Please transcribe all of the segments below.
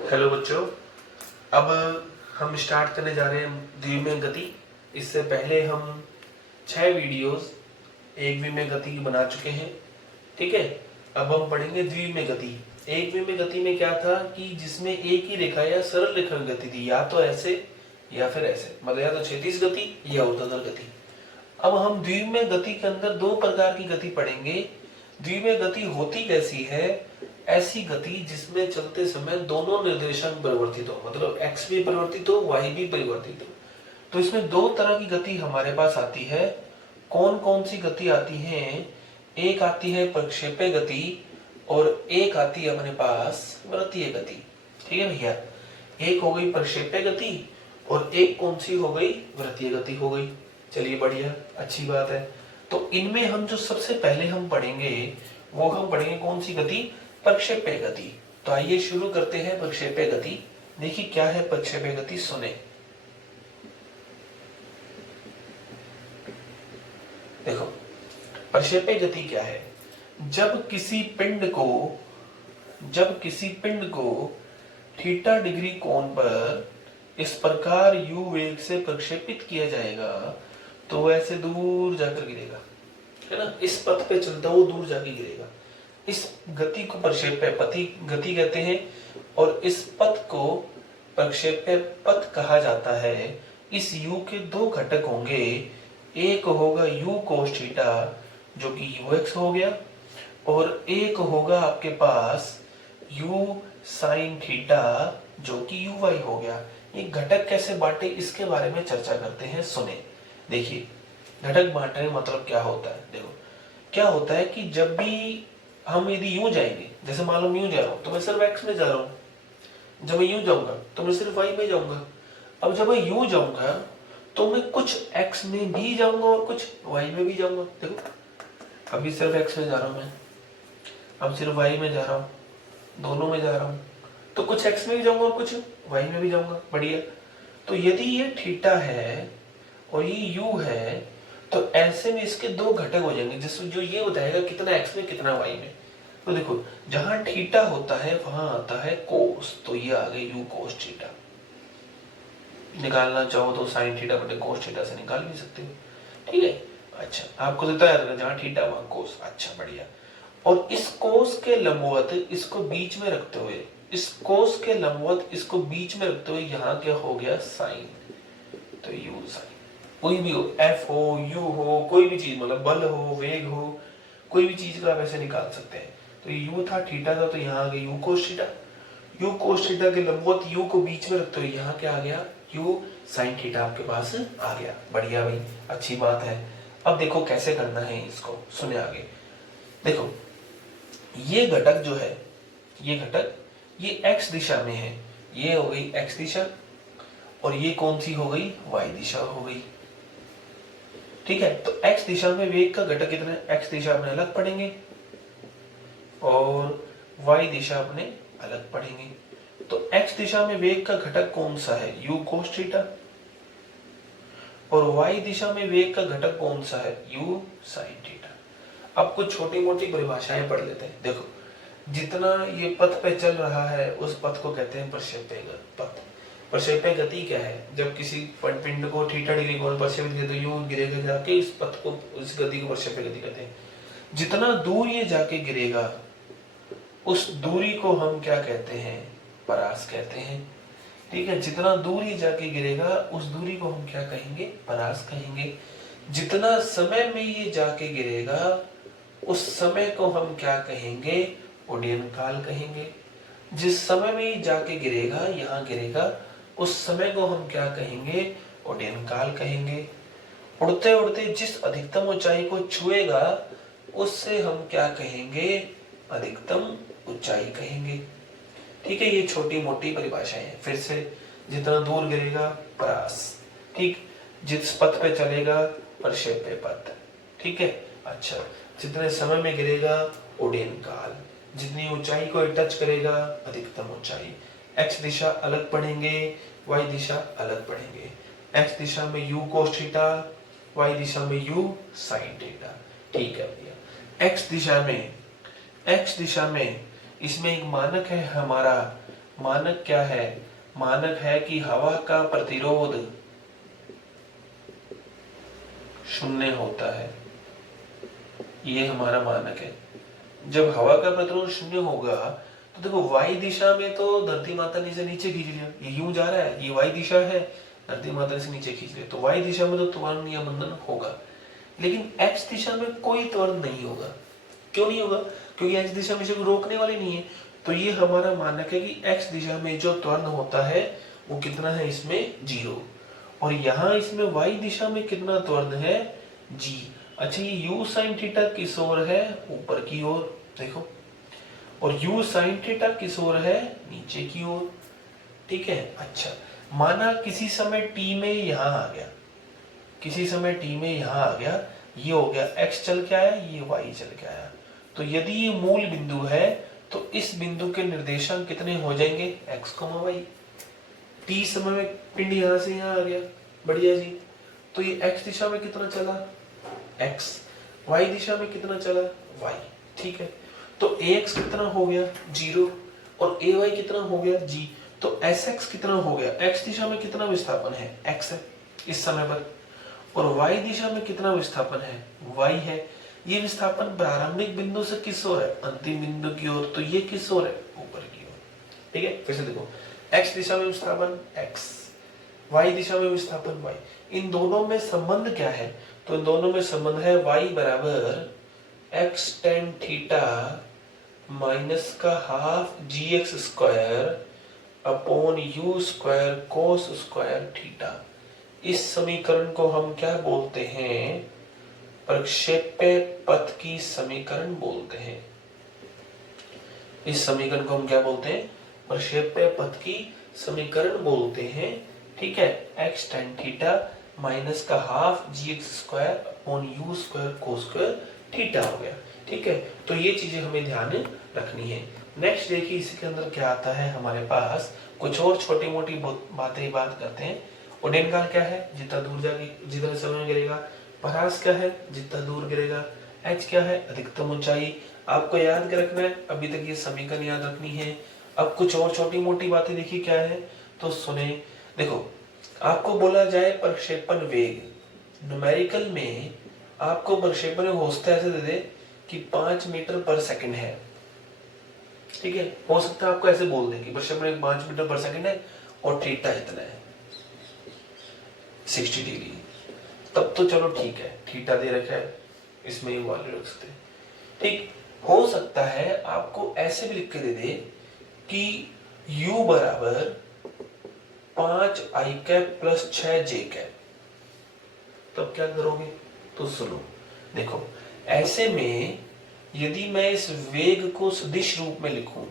Hello बच्चों, अब हम स्टार्ट करने जा रहे हैं द्विमीय गति। इससे पहले हम 6 वीडियोस एक विमीय गति की बना चुके हैं। ठीक है, अब हम पढ़ेंगे द्विमीय गति। एक विमीय गति में क्या था कि जिसमें एक ही रेखा या सरल रेखा की गति थी, या तो ऐसे या फिर ऐसे, मतलब या तो क्षैतिज गति या ऊर्ध्वाधर गति। अब हम द्विमीय गति के अंदर दो प्रकार की गति पढ़ेंगे। द्विमीय गति होती कैसी है? ऐसी गति जिसमें चलते समय दोनों निर्देशांक परिवर्तित हो, मतलब x भी परिवर्तित हो, y भी परिवर्तित हो। तो इसमें दो तरह की गति हमारे पास आती है। कौन कौन सी गति आती है? एक आती है प्रक्षेपी गति और एक आती है अपने पास वृत्तीय गति। ठीक है भैया, एक हो गई प्रक्षेपी गति और एक कौन सी हो गई? वृत्तीय गति हो गई। चलिए बढ़िया, अच्छी बात है। तो इनमें हम जो सबसे पहले हम पढ़ेंगे वो हम पढ़ेंगे कौन सी गति? प्रक्षेपी गति। तो आइए शुरू करते हैं प्रक्षेपी गति। देखिए क्या है प्रक्षेपी गति, सुने। देखो प्रक्षेपी गति क्या है? जब किसी पिंड को थीटा डिग्री कोण पर इस प्रकार u वेग से प्रक्षेपित किया जाएगा तो वो ऐसे दूर जाकर गिरेगा, है ना। इस पथ पे चलता वो दूर जाके गिरेगा। इस गति को प्रक्षेप्य पथी गति कहते हैं और इस पथ को प्रक्षेप्य पथ कहा जाता है। इस u के दो घटक होंगे, एक होगा u cos थीटा जो कि ux हो गया और एक होगा आपके पास u sin थीटा जो कि uy हो गया। ये घटक कैसे बांटे इसके बारे में चर्चा करते हैं, सुने। देखिए घटक बांटने का मतलब क्या होता है। देखो क्या होता है कि जब भी हम यदि यूं जाएंगे, जैसे मान लो मैं यूं जा रहा हूं तो मैं सिर्फ x में जा रहा हूं। जब मैं यूं जाऊंगा तो मैं सिर्फ y में जाऊंगा। अब जब मैं यूं जाऊंगा तो मैं कुछ x में भी जाऊंगा और कुछ y में भी जाऊंगा। देखो अभी सिर्फ x में जा रहा हूं मैं, अब सिर्फ y में जा रहा हूं, दोनों में जा रहा हूं। तो कुछ x में भी जाऊंगा और कुछ y में भी जाऊंगा। बढ़िया। तो यदि ये थीटा है और ये u है तो ऐसे में इसके दो घटक हो जाएंगे जिसमें जो ये बताएगा कितना x में कितना y में। तो देखो जहां थीटा होता है वहां आता है कोस, तो ये आ गई u कोस थीटा। निकालना चाहो तो साइन थीटा बटे कोस थीटा से निकाल भी सकते हो। ठीक है, अच्छा आपको देता है जहां थीटा वहां कोस। अच्छा बढ़िया। और इस कोस के लंबवत इसको बीच में रखते हुए, इस कोस के लंबवत इसको बीच में रखते हुए यहाँ क्या हो गया? साइन। तो u साइन कोई भी हो, f हो, u हो, कोई भी चीज, मतलब बल हो, वेग हो, कोई भी चीज का आप ऐसे निकाल सकते हैं। तो u था, थीटा था, तो यहाँ आ गया u cos theta. u cos theta के लंबवत u को बीच में रखते हुए यहाँ क्या आ गया? u sin थीटा आपके पास आ गया। बढ़िया भाई, अच्छी बात है। अब देखो कैसे करना है इसको, सुने आगे। देखो ये घटक जो है, ये घटक ये x दिशा में है, ये हो गई x दिशा और ये कौन सी हो गई? y दिशा हो गई। ठीक है, तो x दिशा में वेग का घटक कितना है? x दिशा अपने अलग पढ़ेंगे और y दिशा अपने अलग पढ़ेंगे। तो x दिशा में वेग का घटक कौन सा है? u cos theta. और y दिशा में वेग का घटक कौन सा है? u sin theta. अब कुछ छोटी मोटी परिभाषाएं पढ़ लेते हैं। देखो जितना ये पथ पे चल रहा है उस पथ को कहते हैं प्रक्षेप्य पथ। प्रक्षेप्य गति क्या है? जब किसी पिंड को थीटा डिग्री कोण पर प्रक्षेपित किया तो यूं गिरेगा जाके, इस पथ को, इस गति को प्रक्षेप्य गति कहते हैं। जितना दूर ये जाके गिरेगा उस दूरी को हम क्या कहते हैं? परास कहते हैं। ठीक है, जितना दूर ये जाके गिरेगा उस दूरी को हम क्या कहेंगे? परास कहेंगे। जितना समय में ये जाके गिरेगा उस समय को हम क्या कहेंगे? उड्डयन काल कहेंगे। जिस समय में ये जाके गिरेगा, यहाँ गिरेगा, उस समय को हम क्या कहेंगे? उड्डयन काल कहेंगे। उड़ते उड़ते जिस अधिकतम ऊंचाई को छुएगा उससे हम क्या कहेंगे? अधिकतम ऊंचाई कहेंगे। ठीक है, ये छोटी मोटी परिभाषाएं हैं। फिर से, जितना दूर गिरेगा परास, ठीक, जिस पथ पे चलेगा प्रक्षेप्य पथ। ठीक है, अच्छा, जितने समय में गिरेगा उड्डयन काल, जितनी ऊंचाई को टच करेगा अधिकतम ऊंचाई। x दिशा अलग पढ़ेंगे, y दिशा अलग पढ़ेंगे। x दिशा में u cos थीटा, y दिशा में u sin थीटा। ठीक है भैया। x दिशा में इसमें एक मानक है हमारा मानक क्या है? मानक है कि हवा का प्रतिरोध 0 होता है। ये हमारा मानक है। जब हवा का प्रतिरोध 0 होगा तो देखो y दिशा में तो धरती माता ने इसे नीचे खींच लिया, ये यूं जा रहा है, ये y दिशा है, धरती माता ने इसे नीचे खींच लिया, तो y दिशा में तो त्वरण या बंधन होगा। लेकिन x दिशा में कोई त्वरण नहीं होगा। क्यों नहीं होगा? क्योंकि x दिशा में इसे रोकने वाले नहीं है। तो ये हमारा मानक है कि x दिशा में जो त्वरण होता है वो कितना है? इसमें 0। और यहाँ इसमें y दिशा में कितना त्वरण है? g। अच्छा, ये u sin थीटा किस ओर है? ऊपर की ओर। देखो, और u sin थीटा किस ओर है? नीचे की ओर। ठीक है। अच्छा, माना किसी समय t में यहाँ आ गया, किसी समय t में यहाँ आ गया, ये हो गया x चल के आया, ये y चल के आया। तो यदि ये मूल बिंदु है तो इस बिंदु के निर्देशांक कितने हो जाएंगे? x, y। t समय में पिंड यहाँ से यहाँ आ गया, बढ़िया जी। तो ये x दिशा में कितना चला? x। y दिशा में कितना चला? y। ठीक है। तो ax कितना हो गया? 0। और ay कितना हो गया? g। तो sx कितना हो गया? x दिशा में कितना विस्थापन है? x है इस समय पर। और y दिशा में कितना विस्थापन है? y है। ये विस्थापन प्रारंभिक बिंदु से किस ओर है? अंतिम बिंदु की ओर। तो ये किस ओर है? ऊपर की ओर। ठीक है। फिर से देखो, x दिशा में विस्थापन x, y दिशा में विस्थापन y। इन दोनों में संबंध क्या है? तो इन दोनों में संबंध है y बराबर x tan थीटा माइनस का half gx square upon u square cos square theta. इस समीकरण को हम क्या बोलते हैं? प्रक्षेप्य पथ की समीकरण बोलते हैं। इस समीकरण को हम क्या बोलते हैं? प्रक्षेप्य पथ की समीकरण बोलते हैं। ठीक है। x tan थीटा माइनस का half gx square upon u square cos square theta हो गया। ठीक है। तो ये चीजें हमें ध्यान रखनी है। नेक्स्ट देखिए, इसके अंदर क्या आता है हमारे पास, कुछ और छोटी मोटी बातें बात करते हैं। उड्डयन काल क्या है? जितना दूर जाके जितना समय गिरेगा। परास क्या है? जितना दूर गिरेगा। h क्या है? अधिकतम ऊंचाई। आपको याद रखना है, अभी तक ये समीकरण याद रखनी है। अब कुछ और छोटी मोटी बातें देखिए क्या है, तो सुने। देखो, आपको बोला जाए प्रक्षेपण वेग, न्यूमेरिकल में आपको प्रक्षेपण वेग औसत ऐसे दे दे कि 5 मीटर पर सेकंड है। ठीक है। हो सकता है आपको ऐसे बोल दें कि प्रक्षेपण वेग 5 मीटर पर सेकंड है और थीटा इतना है 60 डिग्री। तब तो चलो ठीक है, थीटा दे रखा है, इसमें ये वैल्यू रख सकते हैं। ठीक। हो सकता है आपको ऐसे भी लिख के दे दे कि u बराबर 5 i cap plus 6 j cap. तब क्या करोगे? तो सुनो, देखो, ऐसे में यदि मैं इस वेग को सदिश रूप में लिखूं,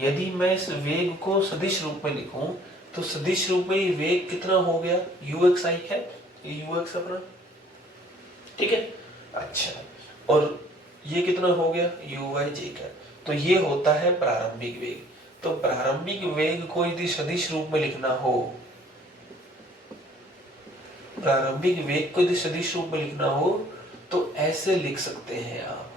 यदि मैं इस वेग को सदिश रूप में लिखूं, तो सदिश रूप में ये वेग कितना हो गया? ux i कैप, ये ux अपना। ठीक है। अच्छा, और ये कितना हो गया? uy j cap. तो ये होता है प्रारंभिक वेग। तो प्रारंभिक वेग को यदि सदिश रूप में लिखना हो, प्रारंभिक वेग को यदि सदिश रूप में लिखना हो तो ऐसे लिख सकते हैं आप।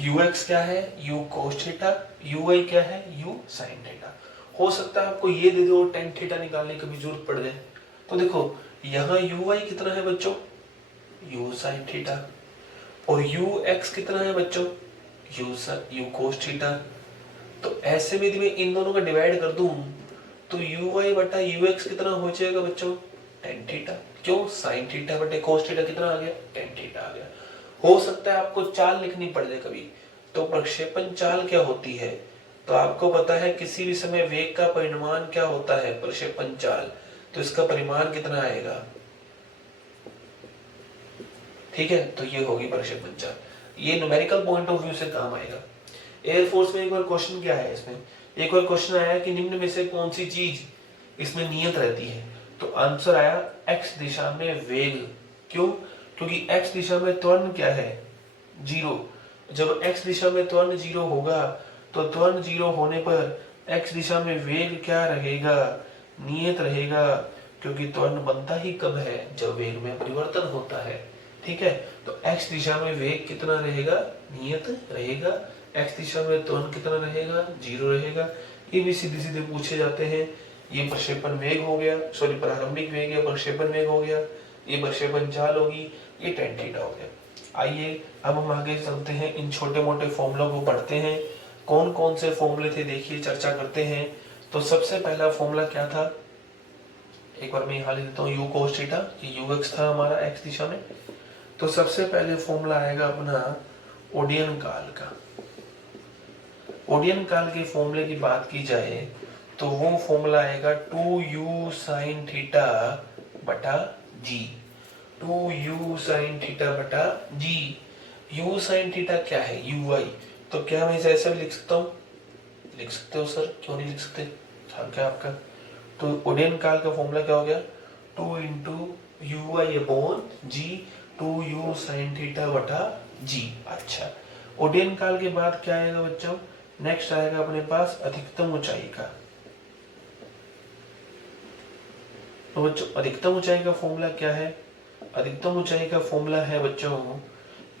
ux क्या है? u cos थीटा, uy क्या है? u sin theta. हो सकता है आपको ये दे दो tan थीटा निकालने की भी जरूरत पड़ जाए। तो देखो, यहाँ uy कितना है बच्चों? u sin theta. और ux कितना है बच्चों? u cos theta. तो ऐसे में यदि मैं इन दोनों का डिवाइड कर दूं तो uy बटा ux कितना हो जाएगा बच्चों? tan theta. क्यों? sin थीटा बटे cos थीटा कितना आ गया? tan थीटा आ गया। हो सकता है आपको चाल लिखनी पड़ जाए कभी, तो प्रक्षेपण चाल क्या होती है? तो आपको पता है किसी भी समय वेग का परिमाण क्या होता है? प्रक्षेपण चाल। तो इसका परिमाण कितना आएगा? ठीक है। तो ये होगी प्रक्षेपण चाल। ये न्यूमेरिकल पॉइंट ऑफ व्यू से काम आएगा। एयरफोर्स में एक बार क्वेश्चन क्या है, इसमें एक बार क्वेश्चन आया कि निम्न में से कौन सी चीज इसमें नियत रहती है? तो आंसर आया x दिशा में वेग। क्यों? क्योंकि x दिशा में त्वरण क्या है? 0। जब x दिशा में त्वरण 0 होगा तो त्वरण 0 होने पर x दिशा में वेग क्या रहेगा? नियत रहेगा। क्योंकि त्वरण बनता ही कब है? जब वेग में परिवर्तन होता है। ठीक है। तो x दिशा में वेग कितना रहेगा? नियत रहेगा। एक्स दिशा में त्वरण कितना रहेगा, 0 रहेगा। ये भी सीधे सीधे पूछे जाते हैं। ये प्रक्षेपण वेग हो गया, सॉरी प्रारंभिक वेग या प्रक्षेपण वेग हो गया, ये प्रक्षेपण चाल होगी, ये tan थीटा हो गया। आइए अब हम आगे चलते हैं, इन छोटे मोटे फॉर्मूला को पढ़ते हैं। कौन कौन से फॉर्मूले थे देखिए, चर्चा करते हैं। तो सबसे पहला फॉर्मूला क्या था, एक बार मैं यहाँ लिख देता हूँ, यू कोस थीटा, ये यू एक्स था हमारा एक्स दिशा में। तो सबसे पहले फॉर्मूला आएगा अपना ओडियन काल का। ओडियन काल के फॉर्मूले की बात की जाए तो वो फॉर्मूला आएगा 2u sin थीटा बटा जी। 2u sin थीटा बटा जी। u sin थीटा क्या है, uy। तो क्या मैं इसे ऐसे भी लिख सकता हूँ, लिख सकते हो सर, क्यों नहीं लिख सकते, क्या आपका। तो ओडियन काल का फॉर्मूला क्या हो गया, 2 into u i upon g, 2u sin theta बटा जी। अच्छा, ओडियन काल के बाद क्या आएगा बच्चों, नेक्स्ट आएगा अपने पास अधिकतम ऊंचाई का। तो बच्चों अधिकतम ऊंचाई का फॉर्मूला क्या है, अधिकतम ऊंचाई का फॉर्मूला है बच्चों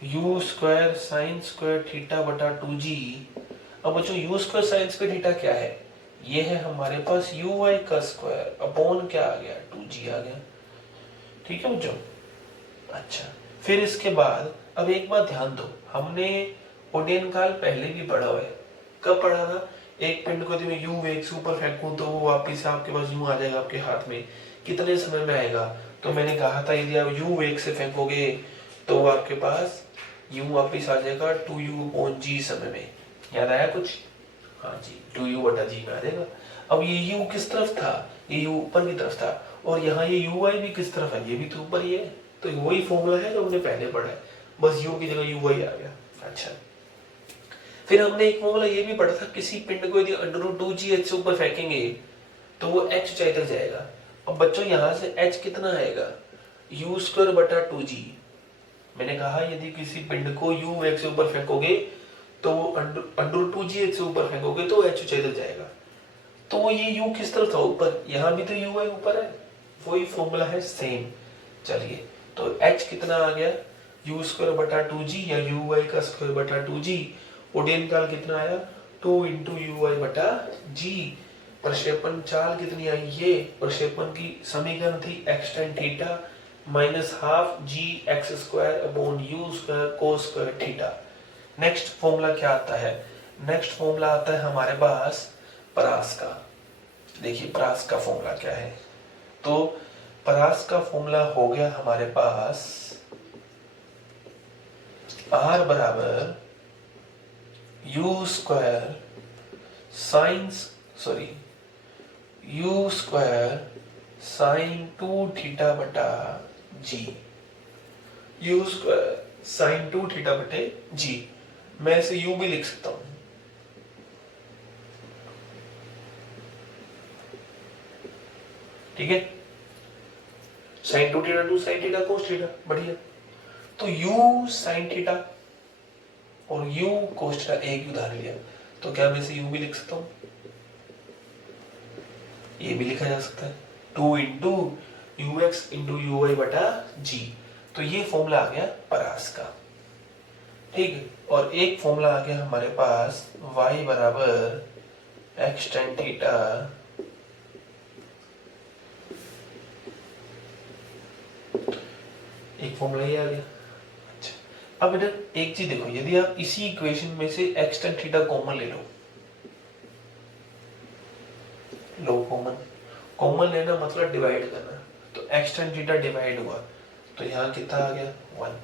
u square sine square theta बटा 2g। अब बच्चों u square sine square theta क्या है, ये है हमारे पास uy का स्क्वायर अपॉन क्या आ गया, 2g आ गया। ठीक है बच्चों। अच्छा, फिर इसके बाद अब एक बात ध्यान दो, हमने ओडियन काल पहले भी पढ़ा हुआ है। कब पढ़ा था, एक पिंड को यदि मैं यू वेग से ऊपर फेंकूं तो वो वापिस आपके पास यूं आ जाएगा आपके हाथ में, कितने समय में आएगा। तो मैंने कहा था यदि आप यू वेग से फेंकोगे तो वो आपके पास यूं वापिस आ जाएगा 2u अपॉन जी समय में। याद आया कुछ, हाँ जी, 2u बटा जी में आ जाएगा। अब ये u किस तरफ था, ये u ऊपर की तरफ था, और यहाँ ये ui भी किस तरफ है, ये भी तो ऊपर ही है। तो वही फॉर्मूला है जो हमने पहले पढ़ा है, बस u की जगह ui आ गया। अच्छा, फिर हमने एक फॉर्मूला ये भी पढ़ा था, किसी पिंड को यदि √2gh से ऊपर फेंकेंगे तो वो h ऊंचाई तक जाएगा। अब बच्चों यहाँ से h कितना आएगा, u स्क्वायर बटा 2g। मैंने कहा यदि किसी पिंड को u वेग से ऊपर फेंकोगे तो वो √2gh से ऊपर फेंकोगे तो h ऊंचाई तक जाएगा। तो ये u किस तरफ था, ऊपर, यहाँ भी तो ui ऊपर है, वही फॉर्मूला है सेम। चलिए, तो h कितना आ गया, u स्क्वायर बटा 2g या ui का स्क्वायर बटा 2g। ओडियन काल कितना आया, 2 इंटू ui बटा g। प्रक्षेपण चाल कितनी आई, ये प्रक्षेपण की समीकरण थी x tan theta minus half g x square upon u square cos square theta. Next formula क्या आता है, नेक्स्ट फॉर्मूला आता है हमारे पास परास का। देखिए परास का फॉर्मूला क्या है, तो परास का फॉर्मूला हो गया हमारे पास r बराबर you square you square sine 2 theta बटा जी। यू स्क्वायर साइन 2 थीटा बटे जी, मैं इसे यू भी लिख सकता हूं। ठीक है, sine 2 theta 2 sine theta cos theta, बढ़िया। तो यू साइन थीटा और u कोस थीटा एक उदाहरण लिया, तो क्या मैं इसे u भी लिख सकता हूं, ये भी लिखा जा सकता है 2 into u x into u y बटा जी। तो ये फॉर्मूला आ गया परास का। ठीक है, और एक फॉर्मूला आ गया हमारे पास y बराबर x tan थीटा एक फॉर्मूला ये आ गया। अच्छा, अब इधर एक चीज देखो, यदि आप इसी इक्वेशन में से x tan थीटा कॉमन ले लो कॉमन लेना मतलब डिवाइड करना, तो x tan थीटा डिवाइड हुआ तो यहाँ कितना आ गया 1।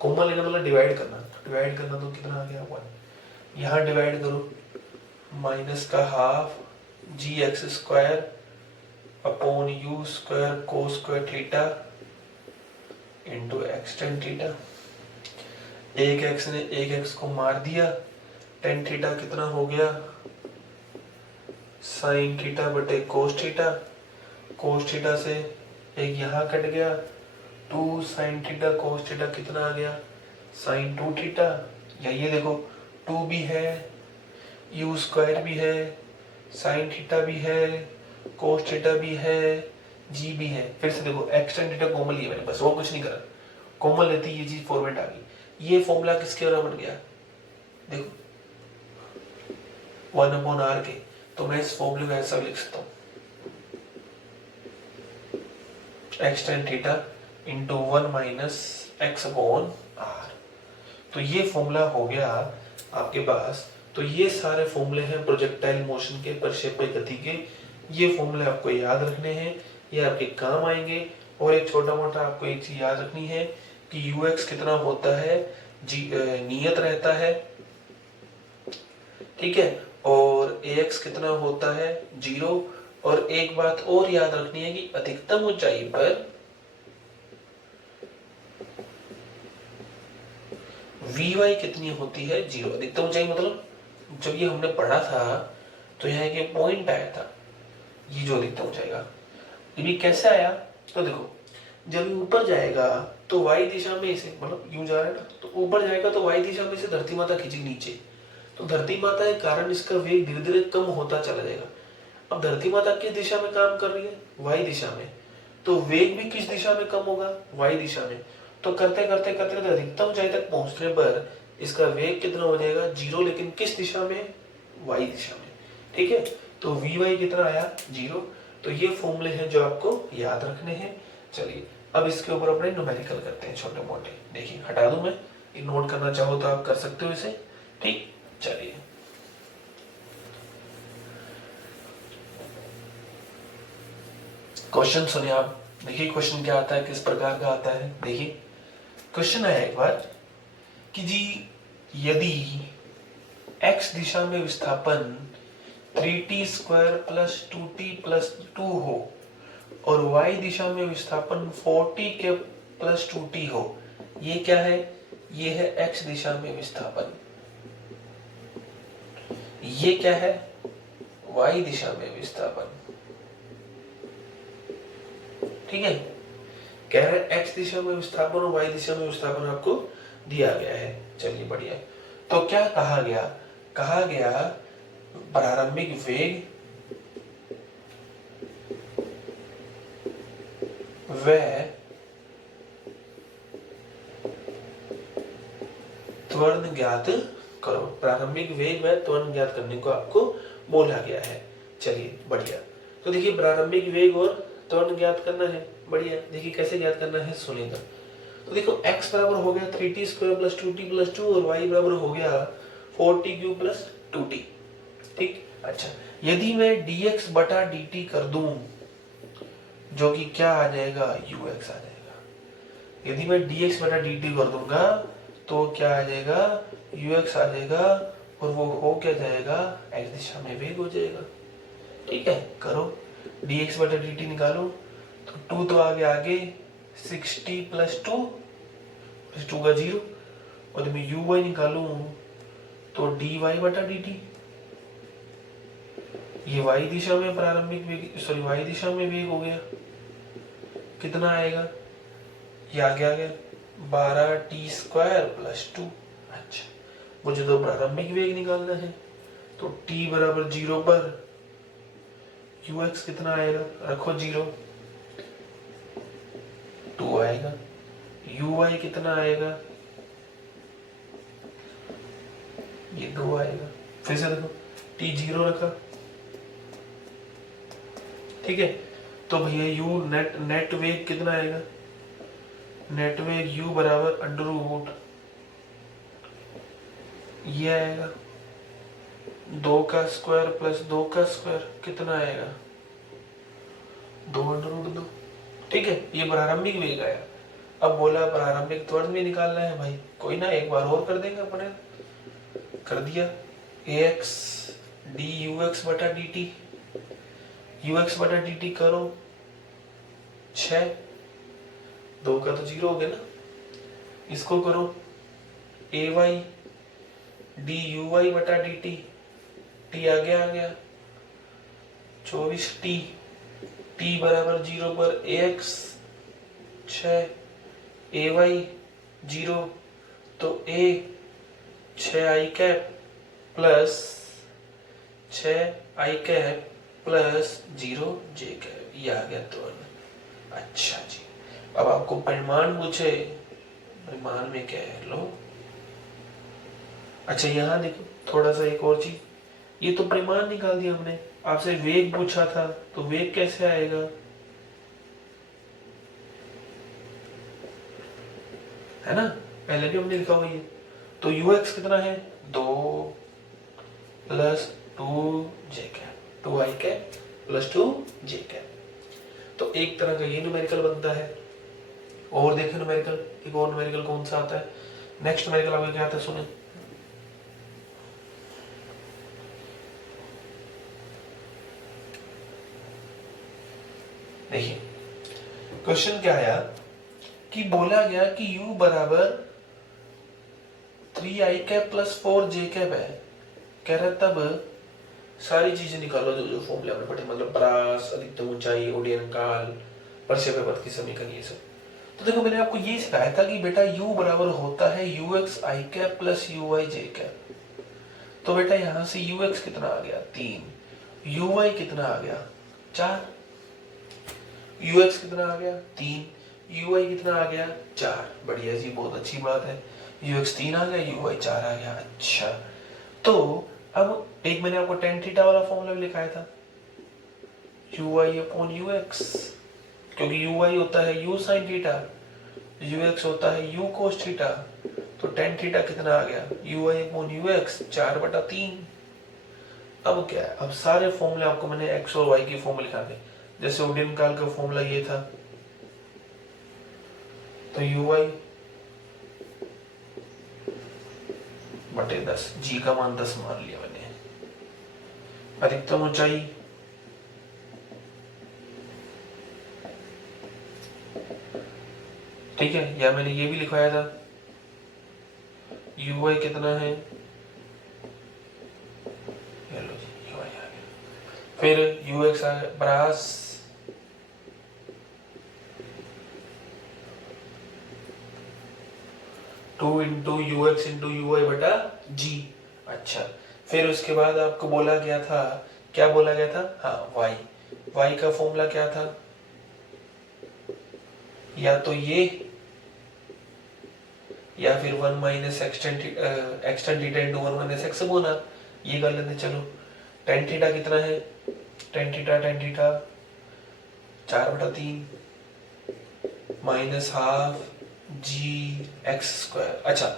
कॉमन लेना मतलब डिवाइड करना, तो कितना आ गया 1। यहाँ डिवाइड करो, माइनस का half g x square upon u square cos square theta into x tan theta. एक एक्स ने एक एक्स को मार दिया, टेन थीटा कितना हो गया साइन थीटा बटे कोस थीटा। कोस थीटा से एक यहाँ कट गया, 2 साइन थीटा कोस थीटा कितना आ गया साइन 2 थीटा। या ये देखो 2 भी है, यू स्क्वायर भी है, साइन थीटा भी है, कोस थीटा भी है, जी भी है। फिर से देखो एक्स टेन थीटा कॉमन लिया मैंने, बस वो कुछ नहीं करा, कॉमन लेती ये चीज फॉर्मेट आ गई। ये फॉर्मूला किसके बराबर बन गया, देखो 1/r के, तो मैं इस फॉर्मूले को ऐसा लिख सकता हूँ x tan theta into 1 minus x upon R. तो ये फॉर्मूला हो गया आपके पास। तो ये सारे फॉर्मूले हैं प्रोजेक्टाइल मोशन के, प्रक्षेप्य गति के। ये फॉर्मूले आपको याद रखने हैं, ये आपके काम आएंगे। और एक छोटा मोटा आपको एक चीज याद रखनी है कि ux कितना होता है, नियत रहता है, ठीक है, और ax कितना होता है 0। और एक बात और याद रखनी है कि अधिकतम ऊंचाई पर vy कितनी होती है 0। अधिकतम ऊंचाई मतलब जब ये हमने पढ़ा था तो यहाँ एक पॉइंट आया था, ये जो अधिकतम ऊंचाई का ये कैसे आया, तो देखो जब ये ऊपर जाएगा तो y दिशा में इसे, मतलब यूं जा रहा है ना, तो ऊपर जाएगा तो y दिशा में इसे धरती माता खींचेगी नीचे। तो धरती माता के कारण इसका वेग धीरे धीरे कम होता चला जाएगा। अब धरती माता किस दिशा में काम कर रही है, y दिशा में, तो वेग भी किस दिशा में कम होगा, y दिशा में। तो करते करते करते करते अधिकतम ऊंचाई तक पहुंचने पर इसका वेग कितना हो जाएगा 0, लेकिन किस दिशा में, y दिशा में, ठीक है। तो vy कितना आया 0। तो ये फॉर्मूले हैं जो आपको याद रखने हैं। चलिए अब इसके ऊपर अपने न्यूमेरिकल करते हैं छोटे मोटे। देखिए हटा दूं मैं, ये नोट करना चाहो तो आप कर सकते हो इसे, ठीक। चलिए क्वेश्चन सुनिए आप। देखिए क्वेश्चन क्या आता है, किस प्रकार का आता है। देखिए क्वेश्चन है एक बार कि जी यदि x दिशा में विस्थापन 3t square plus 2t plus 2 हो और y दिशा में विस्थापन 4t के प्लस 2t हो। ये क्या है, ये है x दिशा में विस्थापन, ये क्या है y दिशा में विस्थापन, ठीक है। कह रहे x दिशा में विस्थापन और y दिशा में विस्थापन आपको दिया गया है। चलिए बढ़िया। तो क्या कहा गया, कहा गया प्रारंभिक वेग व त्वरण ज्ञात करो। प्रारंभिक वेग व त्वरण ज्ञात करने को आपको बोला गया है। चलिए बढ़िया। तो देखिए प्रारंभिक वेग और त्वरण ज्ञात करना है। बढ़िया, देखिए कैसे ज्ञात करना है सुनिएगा। तो देखो x बराबर हो गया 3t square plus 2t plus 2 और y बराबर हो गया 4t क्यूब प्लस 2t, ठीक। अच्छा यदि मैं dx बटा dt कर दूं जो कि क्या आ जाएगा ux आ जाएगा। यदि मैं dx बटा dt कर दूंगा तो क्या आ जाएगा ux आ जाएगा और वो हो क्या जाएगा x दिशा में वेग हो जाएगा, ठीक है। करो dx बटा dt निकालो तो 2 तो आगे आगे 6t प्लस 2 प्लस 2 का 0 और मैं uy निकालूं तो dy बटा dt। ये y दिशा में प्रारंभिक वेग, सॉरी y दिशा में वेग हो गया, कितना आएगा, ये आ गया 12t स्क्वायर प्लस 2। अच्छा मुझे तो प्रारंभिक वेग निकालना है, तो t बराबर 0 पर ux कितना आएगा, रखो 0, 2 आएगा। uy कितना आएगा, ये 2 आएगा। फिर से देखो t 0 रखा, ठीक है। तो भैया u नेट वेग कितना आएगा, नेट वेग u बराबर अंडर रूट ये आएगा 2 का स्क्वायर प्लस 2 का स्क्वायर कितना आएगा 2 अंडर रूट 2, ठीक है। ये प्रारंभिक वेग आया। अब बोला प्रारंभिक त्वरण भी निकालना है भाई, कोई ना एक बार और कर देंगे अपने, कर दिया ax dux बटा dt, ux बटा dt करो 6, 2 का तो 0 हो गया ना, इसको करो ay duy बटा dt, t आ गया 24t, t बराबर 0 पर ax 6 ay 0 तो a 6i cap plus 6i cap plus 0 j cap, ये आ गया त्वरण। अच्छा जी, अब आपको परिमाण पूछे, परिमाण में क्या है, लो अच्छा यहाँ देखो थोड़ा सा एक और चीज, ये तो परिमाण निकाल दिया हमने, आपसे वेग पूछा था तो वेग कैसे आएगा, है ना, पहले भी हमने लिखा हुआ है। तो ux कितना है, 2 plus 2j cap, 2i cap plus 2j cap. तो एक तरह का ये न्यूमेरिकल बनता है। और देखो न्यूमेरिकल, एक और न्यूमेरिकल कौन सा आता है, नेक्स्ट न्यूमेरिकल आपका क्या आता है सुने। देखिए क्वेश्चन क्या आया कि बोला गया कि u बराबर 3i cap plus 4j cap है, कह रहा तब सारी चीजें निकालो जो जो फॉर्मूले हमने पढ़े, मतलब परास, अधिकतम ऊंचाई, ओडियन काल, प्रक्षेपवक्र की समीकरण, ये सब। तो देखो मैंने आपको ये सिखाया था कि बेटा u बराबर होता है ux i cap plus uy j cap. तो बेटा यहां से ux कितना आ गया 3, uy कितना आ गया 4, ux कितना आ गया 3, uy कितना आ गया 4। बढ़िया जी, बहुत अच्छी बात है, ux 3 आ गया, uy 4 आ गया। अच्छा तो अब एक मैंने आपको tan थीटा वाला फॉर्मूला भी लिखाया था, uy अपॉन ux, क्योंकि uy होता है u sin थीटा, ux होता है u cos थीटा, तो tan थीटा कितना आ गया uy अपॉन ux 4/3। अब क्या है, अब सारे फॉर्मूले आपको मैंने x और y की फॉर्मूले लिखा दी, जैसे ओडियन काल का फॉर्मूला ये था, तो uy बटे 10, जी का मान 10 मान लिया मैंने। अधिकतम ऊंचाई ठीक है, या मैंने ये भी लिखवाया था uy कितना है, ये लो जी uy आ गया। फिर ux आ गया ब्रास 2 इंटू ux इंटू uy बटा g। अच्छा फिर उसके बाद आपको बोला गया था, क्या बोला गया था, हाँ y का फॉर्मूला क्या था, या तो ये या फिर 1 minus extend theta into 1 minus x बोना, ये कर लेते चलो। tan थीटा कितना है, tan theta 4/3 minus half g x square. अच्छा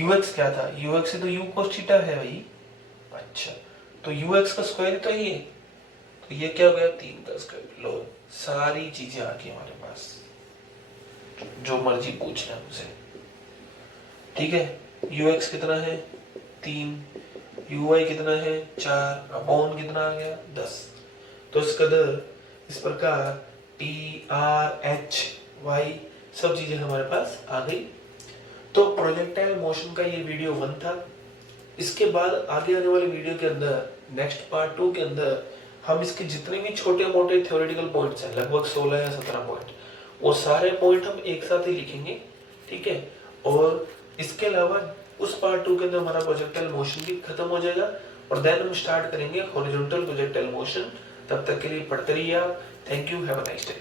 ux क्या था, ux से तो u cos थीटा है भाई। अच्छा तो ux का स्क्वायर तो ये, तो ये क्या हो गया 3 का स्क्वायर। लो सारी चीजें आ गई हमारे पास, जो मर्जी पूछना है मुझसे, ठीक है। ux कितना है 3, uy कितना है 4, अपॉन कितना आ गया 10। तो इस कदर इस प्रकार t r h y सब चीजें हमारे पास आ गई। तो प्रोजेक्टाइल मोशन का ये वीडियो 1 था। इसके बाद आगे आने वाले वीडियो के अंदर नेक्स्ट पार्ट 2 के अंदर हम इसके जितने भी छोटे मोटे थ्योरेटिकल पॉइंट्स हैं, लगभग 16 या 17 पॉइंट, वो सारे पॉइंट हम एक साथ ही लिखेंगे, ठीक है। और इसके अलावा उस पार्ट 2 के अंदर हमारा प्रोजेक्टाइल मोशन भी खत्म हो जाएगा और देन हम स्टार्ट करेंगे हॉरिजॉन्टल प्रोजेक्टाइल मोशन। तब तक के लिए पढ़ते रहिए आप। Thank you, have a nice day.